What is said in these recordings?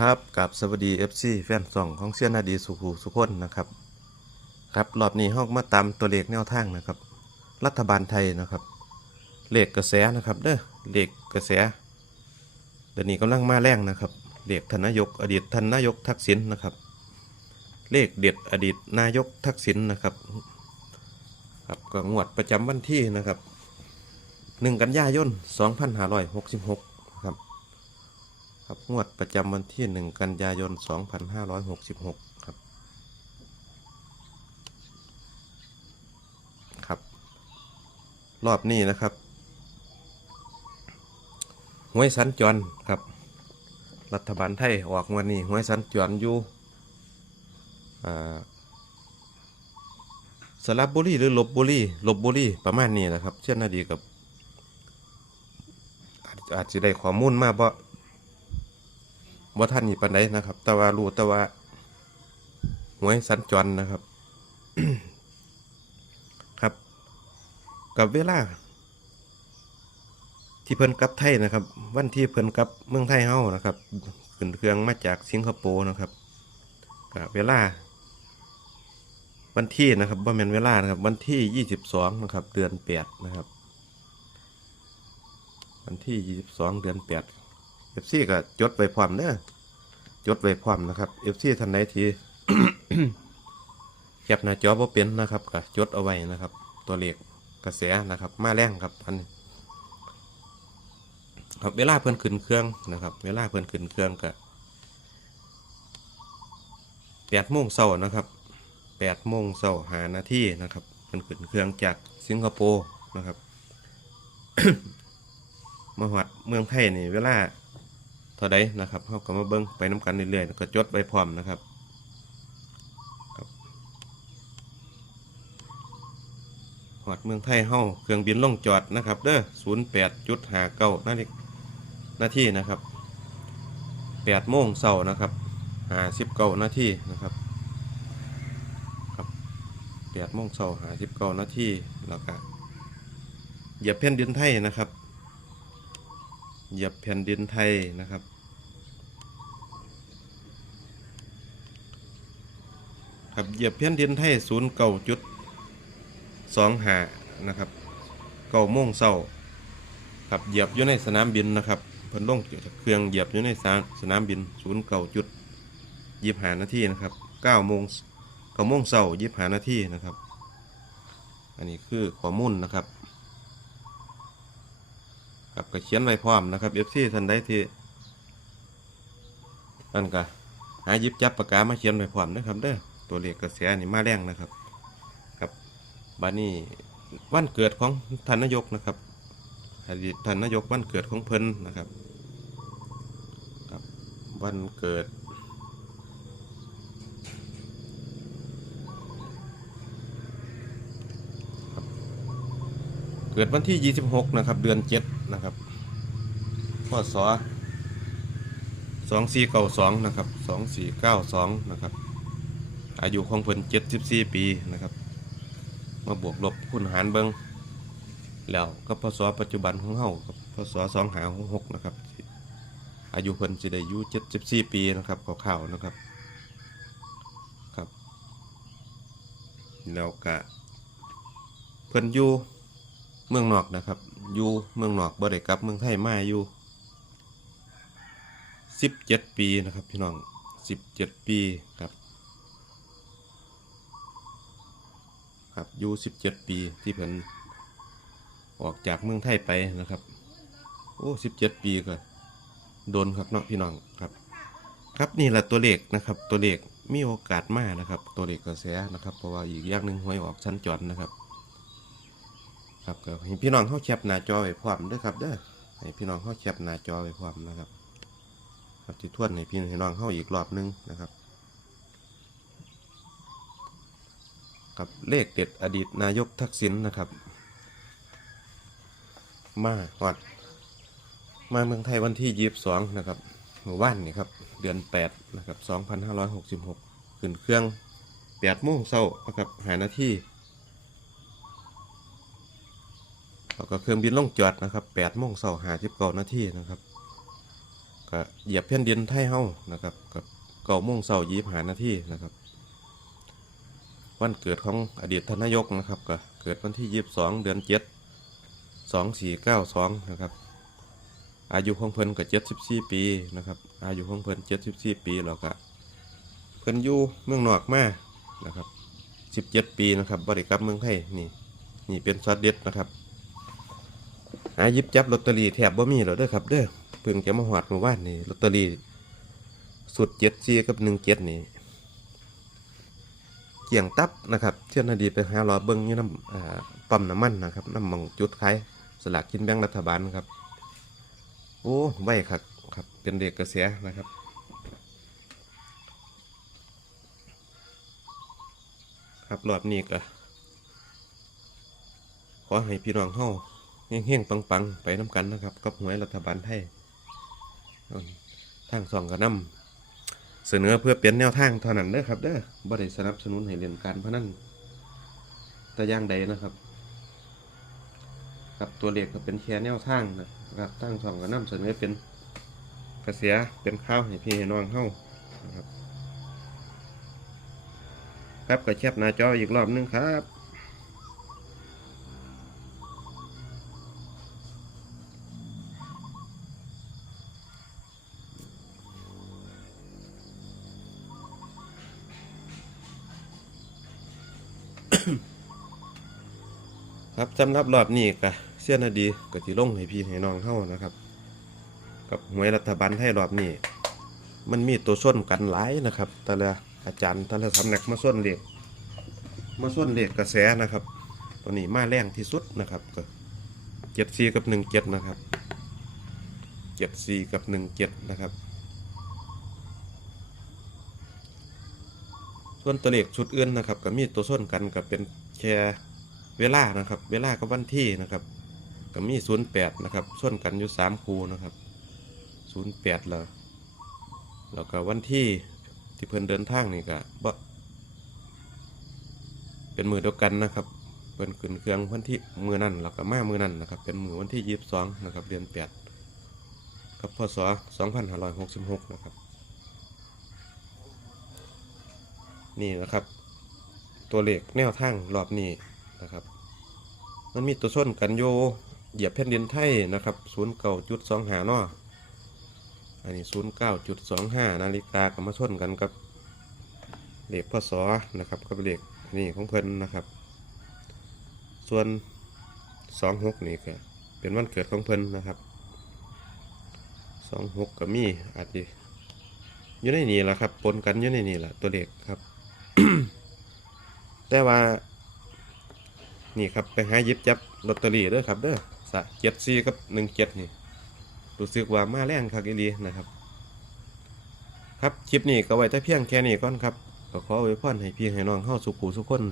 ครับกับสวัสดี FC แฟนสองของเซียนนาดีสุขูสุคนนะครับ ครับรอบนี้ห้องมาตามตัวเลขแนวทางนะครับ รัฐบาลไทยนะครับเลขกระแสนะครับเด้อเลขกระแสเดี๋ยวนี้กำลังมาแรงนะครับเลขทนายกอดีตทนายกทักษิณนะครับ เลขเด็ดอดีตนายกทักษิณนะครับครับก็งวดประจำวันที่นะครับหนึ่งกันยายน2566 ครับครับงวดประจำวันที่ 1 กันยายน 2566 ครับ ครับ รอบนี้นะครับหวยสัญจรครับ รัฐบาลไทยออกวันนี้หวยสัญจรอยู่สระบุรีหรือลบบุรีลบบุรีประมาณนี้นะครับ เช่นนาดีกับ อาจจะได้ข้อมูลมาเพราะ ว่าท่านนี่ปันไดนะครับ แต่ว่ารู้แต่ว่าหวยสัญจรนะครับ ครับ กับเวลา ที่เพิ่นกลับไทยนะครับ วันที่เพิ่นกลับเมืองไทยเฮานะครับขึ้นเครื่องมาจากสิงคโปร์นะครับกับเวลา วันที่นะครับว่าแมนเวลานะครับ วันที่ 22 นะครับ เดือน 8 นะครับ วันที่ 22 เดือน 8 เอฟซีก็จดไว้พร้อมเด้อจดไว้พร้อมนะครับเอฟซีท่านใดที่แคปหน้าจอบ่เป็นนะครับก็จดเอาไว้นะครับ ตัวเลขกระแสนะครับ มาแรงครับอันครับเวลาเพิ่นขึ้นเครื่องนะครับ เวลาเพิ่นขึ้นเครื่องก็แปดโมงเช้านะครับแปดโมงเช้าหานาทีนะครับเพิ่นขึ้นเครื่องจากสิงคโปร์นะครับมาหัดเมืองไทยนี่เวลา ท่าใดนะครับเขาก็มาเบิ้งไปน้กันเรื่อยๆก็จดไว้พร้อมนะครับหวัดเมืองไทยเฮาเครื่องบินล่องจอดนะครับเด้อศูนย์แปดจุดหาเก้านาฬินาทีนะครับแปดโมงเช้านะครับหาสิบเก้านาทีนะครับครับแปดโมงเช้าหาสิบเก้านาทีแล้วก็เหยียบแผ่นดินไทยนะครับเหยียบแผ่นดินไทยนะครับ ครับเหยียบแผ่นดินไทยศูนย์เก้าจุดสองหานะครับเก้าโมงเช้าครับเหยียบอยู่ในสนามบินนะครับเพิ่นลงเครื่องเหยียบอยู่ในสาสนามบินศูนย์เก้าจุดยี่สิบหานาทีนะครับเก้าโมงเก้าโมงเช้ายี่สิบหานาทีนะครับ อันนี้คือข้อมูลนะครับครับก็เขียนไว้พร้อมนะครับ FC ท่านใดที่นั่นก็หาหยิบจับปากกามาเขียนไว้พร้อมนะครับเด้อ ตัวเลขกระแสนี่มาแรงนะครับ ครับบัดนี้วันเกิดของท่านนายกนะครับอดีตท่านนายกวันเกิดของเพิ่นนะครับครับ วันเกิด เกิดวันที่ 26 นะครับ เดือน 7 นะครับพศ2492 นะครับ 2492 นะครับ อายุของเพิ่น74 ปีนะครับ มาบวกลบคูณหารเบิงแล้วก็พศปัจจุบันของเฮากับพศ2566นะครับ อายุเพิ่นสิได้อายุ74 ปีนะครับข่าวๆนะครับครับ แล้วก็เพิ่นอยู่เมืองนอกนะครับ อยู่เมืองนอกบ่ได้กลับเมืองไทยมาอยู่สิบเจ็ดปีนะครับพี่น้องสิบเจ็ดปีครับ ครับอยู่สิบเจ็ดปีที่เพิ่นออกจากเมืองไทยไปนะครับ โอ้สิบเจ็ดปีก็โดนครับเนาะพี่น้องครับ ครับนี่แหละตัวเลขนะครับ ตัวเลขมีโอกาสมากนะครับ ตัวเลขกระแสนะครับ เพราะว่าอีกอย่างหนึ่งหวยออกชั้นจรนะครับ ครับก็ให้พี่น้องเข้าแคปหน้าจอไว้พร้อมด้วยครับเด้อให้พี่น้องเข้าแคปหน้าจอไว้พร้อมนะครับ ครับที่ทวนให้พี่น้องเข้าอีกรอบหนึงนะครับ กับเลขเด็ดอดีตนายกทักษิณนะครับ มาวัดมาเมืองไทยวันที่ยีบสองนะครับเมื่อวานนี่ครับ เดือนแปดนะครับสองพันห้าร้อยหกสิบหกขึ้นเครื่องแปดโมงเช้านะครับหานาทีแล้วก็เครื่องบินลงจอดนะครับ8โมงเสาหาสิบเก้านาทีนะครับก็เหยียบแผ่นดินไทยเฮานะครับกับเก้าโมงเช้ายี่หานาทีนะครับ วันเกิดของอดีตทนายกนะครับก็เกิดวันที่ยี่สิบสองเดือนเจ็ดสองสี่เก้าสองนะครับ อายุของเพิ่นก็เจ็ดสิบสี่ปีนะครับ อายุของเพิ่นเจ็ดสิบสี่ปีแล้วก็เพิ่นอยู่เมืองนอกมานะครับสิบเจ็ดปีนะครับบริกรรมเมืองไทยนี่นี่เป็นซอสเด็ดนะครับหายิบจับลอตเตอรี่แถบบ่มีแล้วเด้อครับเด้อเพิ่งจะมาหอดเมื่อวานนี่ลอตเตอรี่สุดเจ็ดซีกับหนึ่งเจ็ดนี่ เกี่ยงตับนะครับเช่นาดีไปหารอเบิ้งยู่น้ำปั๊มน้ำมันนะครับน้ำมองจุดขายสลากกินแบ่งรัฐบาลครับ โอ้ไว้ครับครับเป็นเด็กกระเสียนะครับครับรอบนี้ก็ขอให้พี่น้องเฮาเฮงๆปังๆ ไปน้ำกันนะครับ กับหวยรัฐบาลไทยทางสองก็นำ เสนอเพื่อเปลี่ยนแนวทางเท่านั้นเด้อครับเด้อบ่ได้สนับสนุนให้เล่นการพนันแต่ย่างใดนะครับ กับตัวเลขก็เป็นแค่แนวทางนะครับตั้งสองก็นำเสนอเป็นกระเสียเป็นข้าวให้พี่ให้น้องเฮานะครับครับก็แคบหน้าจออีกรอบหนึงครับ ครับสำหรับรอบนี้ก็เสียนดีก็สิลงให้พี่ให้น้องเฮานะครับ กับหวยรัฐบาลไทยรอบนี้ มันมีตัวส้นกันหลายนะครับ แต่ละอาจารย์แต่ละสำนักมาส้นเหลขมาส้นเหลขกกระแสนะครับ ตัวนี้มาแรงที่สุดนะครับก็เจ็ดสี่กับหนึ่งเจ็ดนะครับเจ็ดสี่กับหนึ่งเจ็ดนะครับ ส่วนตัวเลขชุดอื่นนะครับก็มีตัวส้นกันก็เป็นแค่ เวลานะครับ เวลากับวันที่นะครับก็มีศูนย์แปดนะครับส้นกันอยู่สามคูนะครับศูนย์แปดแล้วแล้วก็วันที่ที่เพิ่นเดินทางนี่ก็บ่เป็นมือเดียวกันนะครับเพิ่นขึ้นเครื่องวันที่มือนั่นแล้วก็มามือนั่นนะครับ เป็นมือวันที่ยี่สิบสองนะครับเดือนแปดกับพศสองพันห้าร้อยหกสิบหกนะครับ นี่นะครับ ตัวเลขแนวทางรอบนี้ นะครับ มันมีตัวส้นกันโยเหยียบแผ่นดินไทยนะครับศูนย์เก่าจุดสองหานออันนี้ศูนย์เก้าจุดสองห้านาฬิกากับมาชนกันกับเหลขพศนะครับกับเหลขนี่ของเพิ่นนะครับ ส่วนสองหกนี่ก็เป็นวันเกิดของเพิ่นนะครับสองหกก็มีอาจจะอยู่ในนี่แหละครับปนกันอยู่ในนี่แหละตัวเลขครับ แต่ว่า นี่ครับไปหาหยิบจับลอตเตอรี่เด้อครับเด้อสะเจ็ดสี่กับหนึ่งเจ็ดนี่รู้สึกว่ามาแรงคักอีลีนะครับ ครับคลิปนี้ก็ไว้แต่เพียงแค่นี้ก่อนครับก็ขอไว้พรให้พี่ให้น้องเข้าสุขหูสุขคน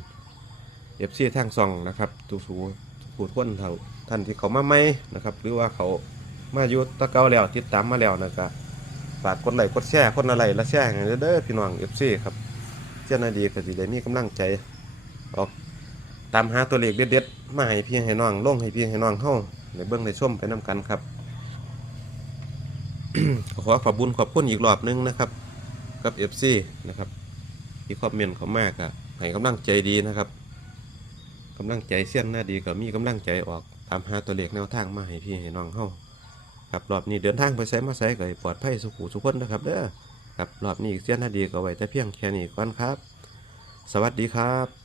เอฟซีทางซองนะครับทุกสูทุกผู้ทุกคนเท่าท่านที่เขามาใหม่นะครับ หรือว่าเขามาอยู่ตะเกาแล้วติดตามมาแล้วนะครับฝากกดไลค์กดแชร์คนอะไรและแชร์ให้เด้อพี่น้องเอฟซีครับเจ้าหน้าดีก็สิได้มีกำลังใจออก ตามหาตัวเลขเด็ดๆมาให้พี่ให้น้องลงให้พี่ให้น้องเข้าในเบื้องในช่วมไปนํกันครับ ขอขอบบุญขอบคุณอีกรอบหนึงนะครับ กับ FC นะครับที่คอมเมนต์เขามากอะให้กำลังใจดีนะครับกำลังใจเสี้ยนหน้าดีก็มีกำลังใจออกตามหาตัวเลขแนวทางมาให้พี่ให้น้องเฮาครับรอบนี้เดินทางไปไสมาไสก็ปลอดภัยสุขุสุขคนนะครับเด้อครับรอบนี้เสี้ยนหน้าดีก็ไว้แต่เพียงแค่นี้ก่อนครับ สวัสดีครับ